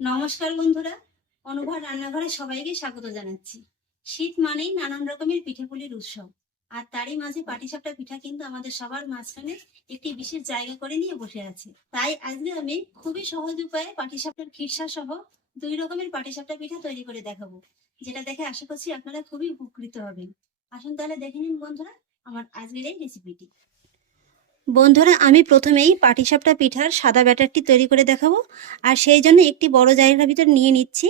নমস্কার বন্ধুরা অনুভব রান্নাঘরে সবাইকে স্বাগত জানাচ্ছি। শীত মানেই নানান রকমের পিঠেপুলির উৎসব, আর তারই মাঝে পাটিসাপটা পিঠা কিন্তু আমাদের সবার মাঝখানে একটি বিশেষ জায়গা করে নিয়ে বসে আছে। তাই আজকে আমি খুবই সহজ উপায়ে পাটিসাপটার খিরসা সহ দুই রকমের পাটিসাপটা পিঠা তৈরি করে দেখাবো, যেটা দেখে আশা করছি আপনারা খুবই উপকৃত হবেন। আসুন তাহলে দেখে নিন বন্ধুরা, আমার আজকের এই রেসিপিটি বন্ধুরা, আমি প্রথমেই পাটিসাপটা পিঠার সাদা ব্যাটারটি তৈরি করে দেখাবো। আর সেই জন্য একটি বড় জায়গার ভিতর নিয়ে নিচ্ছি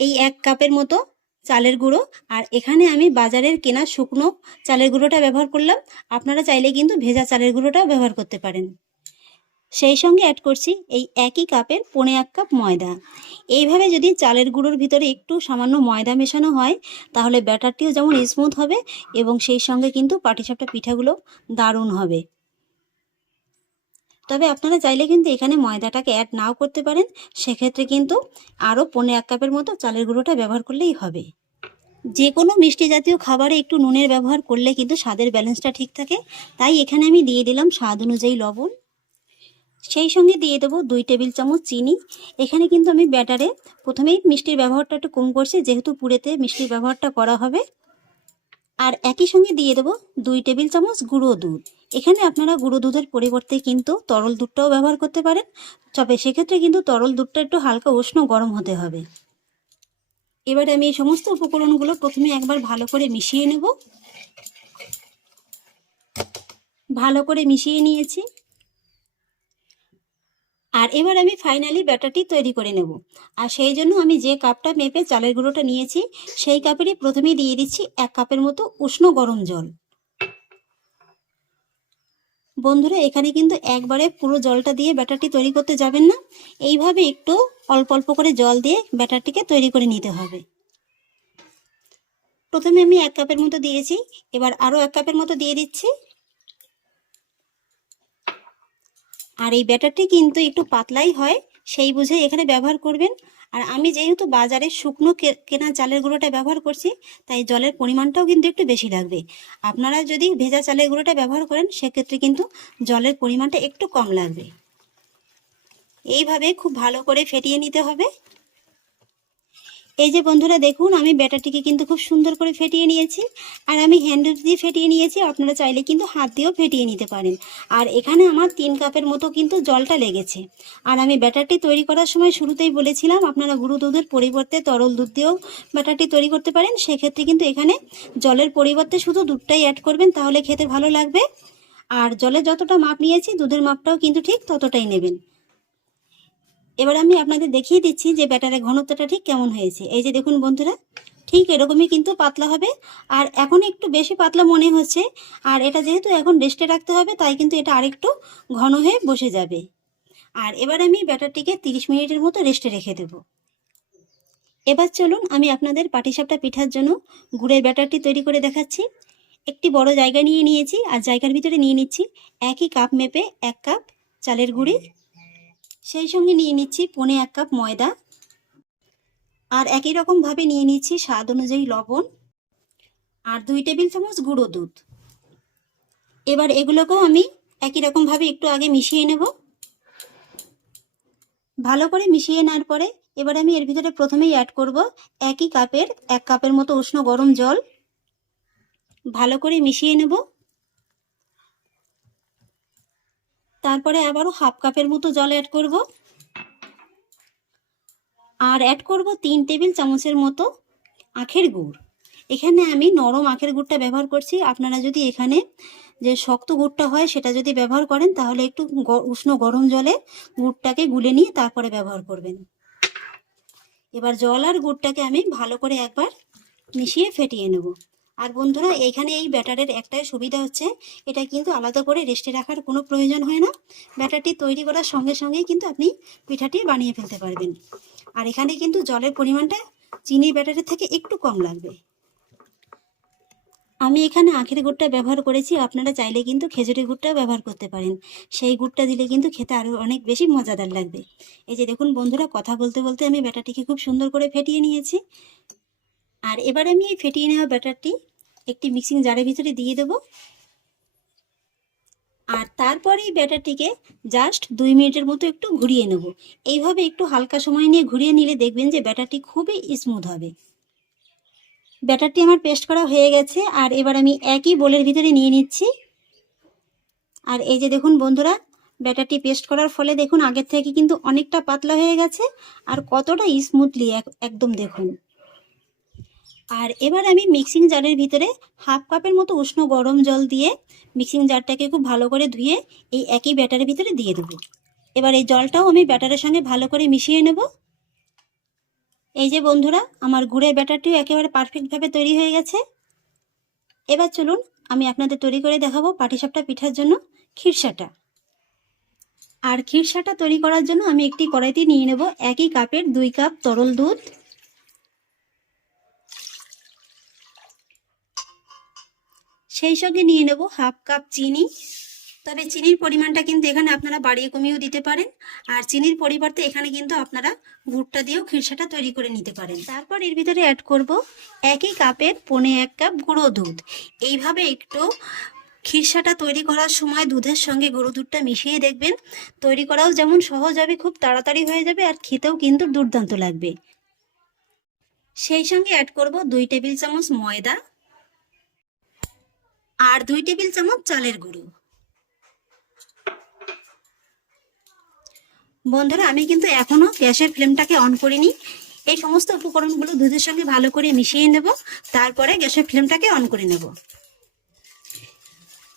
এই এক কাপের মতো চালের গুঁড়ো। আর এখানে আমি বাজারের কেনা শুকনো চালের গুঁড়োটা ব্যবহার করলাম। আপনারা চাইলে কিন্তু ভেজা চালের গুঁড়োটাও ব্যবহার করতে পারেন। সেই সঙ্গে অ্যাড করছি এই একই কাপের পনে এক কাপ ময়দা। এইভাবে যদি চালের গুঁড়োর ভিতরে একটু সামান্য ময়দা মেশানো হয়, তাহলে ব্যাটারটিও যেমন স্মুথ হবে এবং সেই সঙ্গে কিন্তু পাটিসাপটা পিঠাগুলো দারুণ হবে। তবে আপনারা চাইলে কিন্তু এখানে ময়দাটাকে অ্যাড নাও করতে পারেন। সেক্ষেত্রে কিন্তু আরও পনেরো এক কাপের মতো চালের গুঁড়োটা ব্যবহার করলেই হবে। যে কোনো মিষ্টি জাতীয় খাবারে একটু নুনের ব্যবহার করলে কিন্তু স্বাদের ব্যালেন্সটা ঠিক থাকে। তাই এখানে আমি দিয়ে দিলাম স্বাদ অনুযায়ী লবণ। সেই সঙ্গে দিয়ে দেবো দুই টেবিল চামচ চিনি। এখানে কিন্তু আমি ব্যাটারে প্রথমেই মিষ্টির ব্যবহারটা একটু কম করছি, যেহেতু পুরেতে মিষ্টির ব্যবহারটা করা হবে। আর একই সঙ্গে দিয়ে দেবো দুই টেবিল চামচ গুঁড়ো দুধ। এখানে আপনারা গুঁড়ো দুধের পরিবর্তে কিন্তু তরল দুধটাও ব্যবহার করতে পারেন। তবে সেক্ষেত্রে কিন্তু তরল দুধটা একটু হালকা উষ্ণ গরম হতে হবে। এবারে আমি এই সমস্ত উপকরণগুলো প্রথমে একবার ভালো করে মিশিয়ে নেব। ভালো করে মিশিয়ে নিয়েছি। আর এবার আমি ফাইনালি ব্যাটারটি তৈরি করে নেব। আর সেই জন্য আমি যে কাপটা মেপে চালের গুঁড়োটা নিয়েছি, সেই কাপেরই প্রথমেই দিয়ে দিচ্ছি এক কাপের মতো উষ্ণ গরম জল। বন্ধুরা, এখানে কিন্তু একবারে পুরো জলটা দিয়ে ব্যাটারটি তৈরি করতে যাবেন না। এইভাবে একটু অল্প অল্প করে জল দিয়ে ব্যাটারটিকে তৈরি করে নিতে হবে। প্রথমে আমি এক কাপের মতো দিয়েছি, এবার আরও এক কাপের মতো দিয়ে দিচ্ছি। আর এই ব্যাটারটি কিন্তু একটু পাতলাই হয় সেই বুঝে এখানে ব্যবহার করবেন। আর আমি যেহেতু বাজারে শুকনো কেনা চালের গুঁড়োটা ব্যবহার করছি, তাই জলের পরিমাণটাও কিন্তু একটু বেশি লাগবে। আপনারা যদি ভেজা চালের গুঁড়োটা ব্যবহার করেন, সেক্ষেত্রে কিন্তু জলের পরিমাণটা একটু কম লাগবে। এইভাবে খুব ভালো করে ফেটিয়ে নিতে হবে। এই যে বন্ধুরা দেখুন, আমি ব্যাটারটিকে কিন্তু খুব সুন্দর করে ফেটিয়ে নিয়েছি। আর আমি হ্যান্ডেল দিয়ে ফেটিয়ে নিয়েছি, আপনারা চাইলে কিন্তু হাত দিয়েও ফেটিয়ে নিতে পারেন। আর এখানে আমার তিন কাপের মতো কিন্তু জলটা লেগেছে। আর আমি ব্যাটারটি তৈরি করার সময় শুরুতেই বলেছিলাম, আপনারা গুঁড়ো দুধের পরিবর্তে তরল দুধ দিয়েও ব্যাটারটি তৈরি করতে পারেন। সেক্ষেত্রে কিন্তু এখানে জলের পরিবর্তে শুধু দুধটাই অ্যাড করবেন, তাহলে খেতে ভালো লাগবে। আর জলের যতটা মাপ নিয়েছি, দুধের মাপটাও কিন্তু ঠিক ততটাই নেবেন। এবার আমি আপনাদের দেখিয়ে দিচ্ছি যে ব্যাটারের ঘনত্বটা ঠিক কেমন হয়েছে। এই যে দেখুন বন্ধুরা, ঠিক এরকমই কিন্তু পাতলা হবে। আর এখন একটু বেশি পাতলা মনে হচ্ছে। আর এটা যেহেতু এখন রেস্টে রাখতে হবে, তাই কিন্তু এটা আরেকটু ঘন হয়ে বসে যাবে। আর এবার আমি ব্যাটারটিকে তিরিশ মিনিটের মতো রেস্টে রেখে দেব। এবার চলুন আমি আপনাদের পাটিসাপটা পিঠার জন্য গুড়ের ব্যাটারটি তৈরি করে দেখাচ্ছি। একটি বড় জায়গা নিয়ে নিয়েছি, আর জায়গার ভিতরে নিয়ে নিচ্ছি একই কাপ মেপে এক কাপ চালের গুঁড়ি সেই সঙ্গে নিয়ে নিচ্ছি পনে এক কাপ ময়দা। আর একই রকমভাবে নিয়ে নিচ্ছি স্বাদ অনুযায়ী লবণ আর দুই টেবিল চামচ গুঁড়ো দুধ। এবার এগুলোকেও আমি একই রকমভাবে একটু আগে মিশিয়ে নেব। ভালো করে মিশিয়ে নেওয়ার পরে এবার আমি এর ভিতরে প্রথমেই অ্যাড করব একই কাপের, এক কাপের মতো উষ্ণ গরম জল। ভালো করে মিশিয়ে নেব। তারপরে আবারও হাফ কাপের মতো জল অ্যাড করব। আর অ্যাড করব তিন টেবিল চামচের মতো আখের গুড়। এখানে আমি নরম আখের গুড়টা ব্যবহার করছি। আপনারা যদি এখানে যে শক্ত গুড়টা হয়, সেটা যদি ব্যবহার করেন, তাহলে একটু উষ্ণ গরম জলে গুড়টাকে গুলে নিয়ে তারপরে ব্যবহার করবেন। এবার জল আর গুড়টাকে আমি ভালো করে একবার মিশিয়ে ফেটিয়ে নেব। আর বন্ধুরা, এখানে এই ব্যাটারের একটাই সুবিধা হচ্ছে, এটা কিন্তু আলাদা করে রেস্টে রাখার কোনো প্রয়োজন হয় না। ব্যাটারটি তৈরি করার সঙ্গে সঙ্গেই কিন্তু আপনি পিঠাটি বানিয়ে ফেলতে পারবেন। আর এখানে কিন্তু জলের পরিমাণটা চিনির ব্যাটারের থেকে একটু কম লাগবে। আমি এখানে আখের গুড়টা ব্যবহার করেছি, আপনারা চাইলে কিন্তু খেজুরের গুড়টাও ব্যবহার করতে পারেন। সেই গুড়টা দিলে কিন্তু খেতে আরও অনেক বেশি মজাদার লাগবে। এই যে দেখুন বন্ধুরা, কথা বলতে বলতে আমি ব্যাটারটিকে খুব সুন্দর করে ফেটিয়ে নিয়েছি। আর এবার আমি এই ফেটিয়ে নেওয়া ব্যাটারটি একটি মিক্সিং জারের ভিতরে দিয়ে দেব। আর তারপরে এই ব্যাটারটিকে জাস্ট দুই মিনিটের মতো একটু ঘুরিয়ে নেব। এইভাবে একটু হালকা সময় নিয়ে ঘুরিয়ে নিলে দেখবেন যে ব্যাটারটি খুবই স্মুথ হবে। ব্যাটারটি আমার পেস্ট করা হয়ে গেছে, আর এবার আমি একই বোলের ভিতরে নিয়ে নিচ্ছি। আর এই যে দেখুন বন্ধুরা, ব্যাটারটি পেস্ট করার ফলে দেখুন আগের থেকে কিন্তু অনেকটা পাতলা হয়ে গেছে, আর কতটা স্মুথলি একদম দেখুন। আর এবার আমি মিক্সিং জারের ভিতরে হাফ কাপের মতো উষ্ণ গরম জল দিয়ে মিক্সিং জারটাকে খুব ভালো করে ধুয়ে এই একই ব্যাটারের ভিতরে দিয়ে দেবো। এবার এই জলটাও আমি ব্যাটারের সঙ্গে ভালো করে মিশিয়ে নেব। এই যে বন্ধুরা, আমার গুড়ের ব্যাটারটিও একেবারে পারফেক্টভাবে তৈরি হয়ে গেছে। এবার চলুন আমি আপনাদের তৈরি করে দেখাবো পাটিসাপটা পিঠার জন্য খিরসাটা। আর খিরসাটা তৈরি করার জন্য আমি একটি কড়াইতে নিয়ে নেব একই কাপের দুই কাপ তরল দুধ। সেই সঙ্গে নিয়ে নেব হাফ কাপ চিনি। তবে চিনির পরিমাণটা কিন্তু এখানে আপনারা বাড়িয়ে কমিয়েও দিতে পারেন। আর চিনির পরিবর্তে এখানে কিন্তু আপনারা গুড়টা দিয়েও খিরসাটা তৈরি করে নিতে পারেন। তারপর এর ভিতরে অ্যাড করব একই কাপের পনে এক কাপ গুঁড়ো দুধ। এইভাবে একটু খিরসাটা তৈরি করার সময় দুধের সঙ্গে গরু দুধটা মিশিয়ে দেখবেন। তৈরি করাও যেমন সহজ হবে, খুব তাড়াতাড়ি হয়ে যাবে আর খেতেও কিন্তু দুর্দান্ত লাগবে। সেই সঙ্গে অ্যাড করব দুই টেবিল চামচ ময়দা। আর দুই টেবিল চামচ চালের গুঁড়ো। বন্ধুরা, আমি কিন্তু এখনও গ্যাসের ফ্লেমটাকে অন করিনি। এই সমস্ত উপকরণগুলো দুধের সঙ্গে ভালো করে মিশিয়ে নেব, তারপরে গ্যাসের ফ্লেমটাকে অন করে নেব।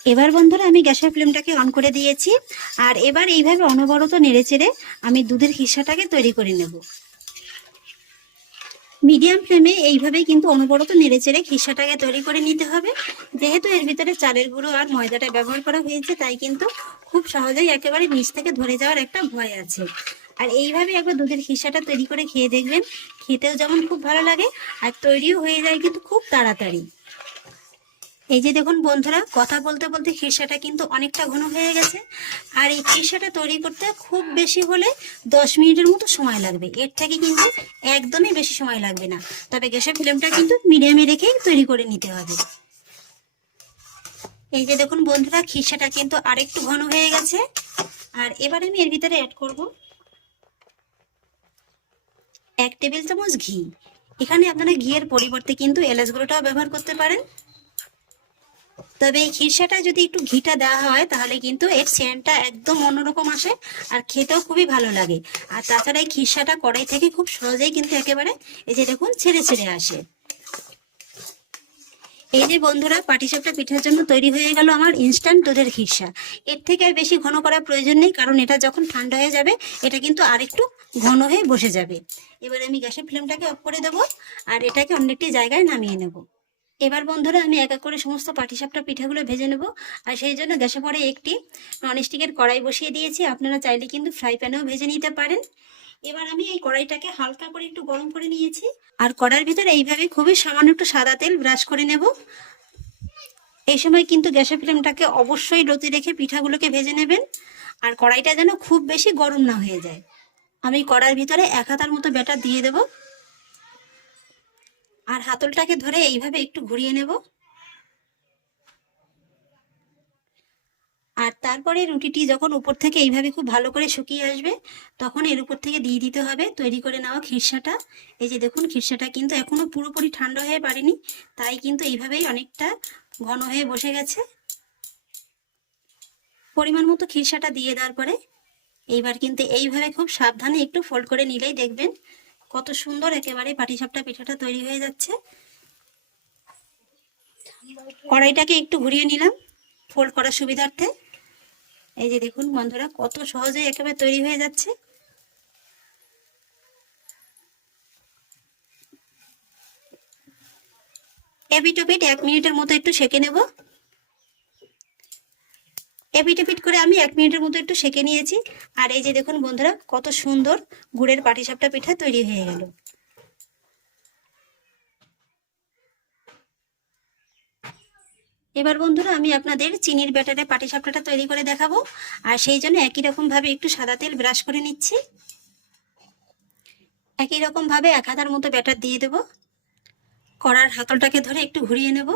এবার বন্ধুরা, আমি গ্যাসের ফ্লেমটাকে অন করে দিয়েছি, আর এবার এইভাবে অনবরত নেড়ে চেড়ে আমি দুধের খিসাটাকে তৈরি করে নেব। মিডিয়াম ফ্লেমে এইভাবে কিন্তু অনবরত নেড়ে চেড়ে খিসাটাকে তৈরি করে নিতে হবে। যেহেতু এর ভিতরে চালের গুঁড়ো আর ময়দাটা ব্যবহার করা হয়েছে, তাই কিন্তু খুব সহজেই একেবারে নিচ থেকে ধরে যাওয়ার একটা ভয় আছে। আর এইভাবে একবার দুধের খিসাটা তৈরি করে খেয়ে দেখবেন, খেতেও যেমন খুব ভালো লাগে, আর তৈরিও হয়ে যায় কিন্তু খুব তাড়াতাড়ি। এই যে দেখুন বন্ধুরা, কথা বলতে বলতে খিরসাটা কিন্তু অনেকটা ঘন হয়ে গেছে। আর এই খিরসাটা তৈরি করতে খুব বেশি হলে দশ মিনিটের মতো সময় লাগবে। এর থেকে কিন্তু একদমই বেশি সময় লাগবে না। তবে গ্যাসের ফ্লেমটা কিন্তু মিডিয়ামে রেখেই তৈরি করে নিতে হবে। এই যে দেখুন বন্ধুরা খিরসাটা কিন্তু আরেকটু ঘন হয়ে গেছে। আর এবার আমি এর ভিতরে অ্যাড করব এক টেবিল চামচ ঘি। এখানে আপনারা ঘিয়ের পরিবর্তে কিন্তু এলাচ গুঁড়োটাও ব্যবহার করতে পারেন। তবে এই খিরসাটা যদি একটু ঘিটা দেওয়া হয়, তাহলে কিন্তু এর সেন্টটা একদম অন্যরকম আসে আর খেতেও খুবই ভালো লাগে। আর তাছাড়া এই খিরসাটা কড়াই থেকে খুব সহজেই কিন্তু একেবারে এই যে দেখুন ছেড়ে ছেড়ে আসে। এই যে বন্ধুরা, পাটিসাপটা পিঠার জন্য তৈরি হয়ে গেল আমার ইনস্ট্যান্ট দুধের খিরসা এর থেকে আর বেশি ঘন করার প্রয়োজন নেই, কারণ এটা যখন ঠান্ডা হয়ে যাবে, এটা কিন্তু আরেকটু ঘন হয়ে বসে যাবে। এবার আমি গ্যাসের ফ্লেমটাকে অফ করে দেবো আর এটাকে অন্য একটি জায়গায় নামিয়ে নেব। এবার বন্ধুরা আমি এক এক করে সমস্ত পাটিসাপটা পিঠাগুলো ভেজে নেব। আর সেই জন্য গ্যাসে পরে একটি ননস্টিকের কড়াই বসিয়ে দিয়েছি। আপনারা চাইলে কিন্তু ফ্রাই প্যানেও ভেজে নিতে পারেন। এবার আমি এই কড়াইটাকে হালকা করে একটু গরম করে নিয়েছি। আর কড়ার ভিতরে এইভাবে খুবই সামান্য একটু সাদা তেল ব্রাশ করে নেব। এই সময় কিন্তু গ্যাসের ফ্লেমটাকে অবশ্যই লতি রেখে পিঠাগুলোকে ভেজে নেবেন। আর কড়াইটা যেন খুব বেশি গরম না হয়ে যায়। আমি কড়ার ভিতরে এক হাতার মতো ব্যাটার দিয়ে দেবো। আর হাতলটাকে ধরে এইভাবে একটু ঘুরিয়ে নেব। আর তারপরে রুটিটি যখন উপর থেকে এইভাবে খুব ভালো করে শুকিয়ে আসবে, তখন এর উপর থেকে দিয়ে দিতে হবে, তৈরি করে নেওয়া খিরসাটা। এই যে দেখুন, খিরসাটা কিন্তু এখনও পুরোপুরি ঠান্ডা হয়ে পারেনি তাই কিন্তু এইভাবেই অনেকটা ঘন হয়ে বসে গেছে। পরিমাণ মতো খিরসাটা দিয়ে দেওয়ার পরে এইবার কিন্তু এইভাবে খুব সাবধানে একটু ফোল্ড করে নিলেই দেখবেন কত সুন্দর একেবারে পাটিসাপটা পিঠাটা তৈরি হয়ে যাচ্ছে। কড়াইটাকে একটু ঘুরিয়ে নিলাম ফোল্ড করার সুবিধার্থে। এই যে দেখুন বন্ধুরা, কত সহজে একেবারে তৈরি হয়ে যাচ্ছে। এপিটোপিট এক মিনিটের মতো একটু সেকে নেব। এপিট এপিট করে আমি এক মিনিটের মতো একটু সেকে নিয়েছি। আর এই যে দেখুন বন্ধুরা, কত সুন্দর গুড়ের পাটিসাপটা পিঠা তৈরি হয়ে গেল। এবার বন্ধুরা, আমি আপনাদের চিনির ব্যাটারে পাটিসাপটাটা তৈরি করে দেখাবো। আর সেই জন্য একই রকম ভাবে একটু সাদা তেল ব্রাশ করে নিচ্ছি। একই রকম ভাবে এক হাতার মতো ব্যাটার দিয়ে দেব। কড়ার হাতলটাকে ধরে একটু ঘুরিয়ে নেব।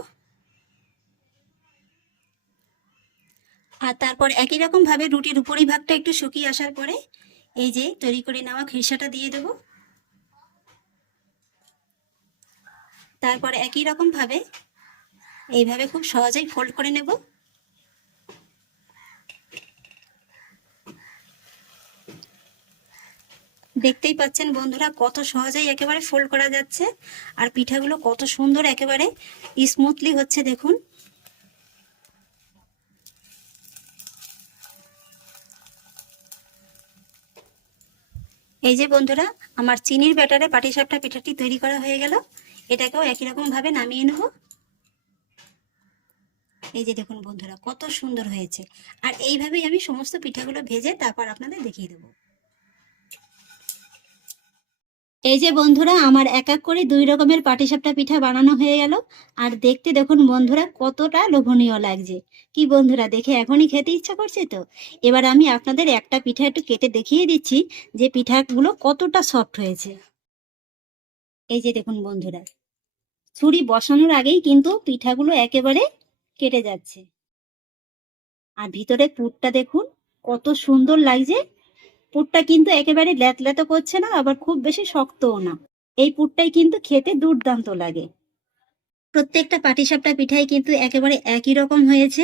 আর তারপর একই রকম ভাবে রুটির উপরি ভাগটা একটু শুকিয়ে আসার পরে এই যে তৈরি করে নেওয়া খিরসাটা দিয়ে দেব। তারপর একই রকম ভাবে এইভাবে খুব সহজেই ফোল্ড করে নেব। দেখতেই পাচ্ছেন বন্ধুরা কত সহজেই একেবারে ফোল্ড করা যাচ্ছে আর পিঠাগুলো কত সুন্দর একেবারে স্মুথলি হচ্ছে দেখুন। এই যে বন্ধুরা, আমার চিনির ব্যাটারে পাটিসাপটা পিঠাটি তৈরি করা হয়ে গেল। এটাকেও একই রকম ভাবে নামিয়ে নেব। এই যে দেখুন বন্ধুরা, কত সুন্দর হয়েছে। আর এইভাবেই আমি সমস্ত পিঠাগুলো ভেজে তারপর আপনাদের দেখিয়ে দেবো। এই যে বন্ধুরা, আমার এক এক করে দুই রকমের পাটিসাপটা পিঠা বানানো হয়ে গেল। আর দেখতে দেখুন বন্ধুরা, কতটা লোভনীয় লাগছে। কি বন্ধুরা, দেখে এখনই খেতে ইচ্ছা করছে তো? এবার আমি আপনাদের একটা পিঠা একটু কেটে দেখিয়ে দিচ্ছি যে পিঠাগুলো কতটা সফট হয়েছে। এই যে দেখুন বন্ধুরা, ছুরি বসানোর আগেই কিন্তু পিঠাগুলো একেবারে কেটে যাচ্ছে। আর ভিতরে পুরটা দেখুন, কত সুন্দর লাগছে। পুরটা কিন্তু একেবারে ল্যাতল্যাতো করছে না, আবার খুব বেশি শক্তও না। এই পুরটাই কিন্তু খেতে দুর্দান্ত লাগে। প্রত্যেকটা পাটিসাপটা পিঠাই কিন্তু একেবারে একই রকম হয়েছে।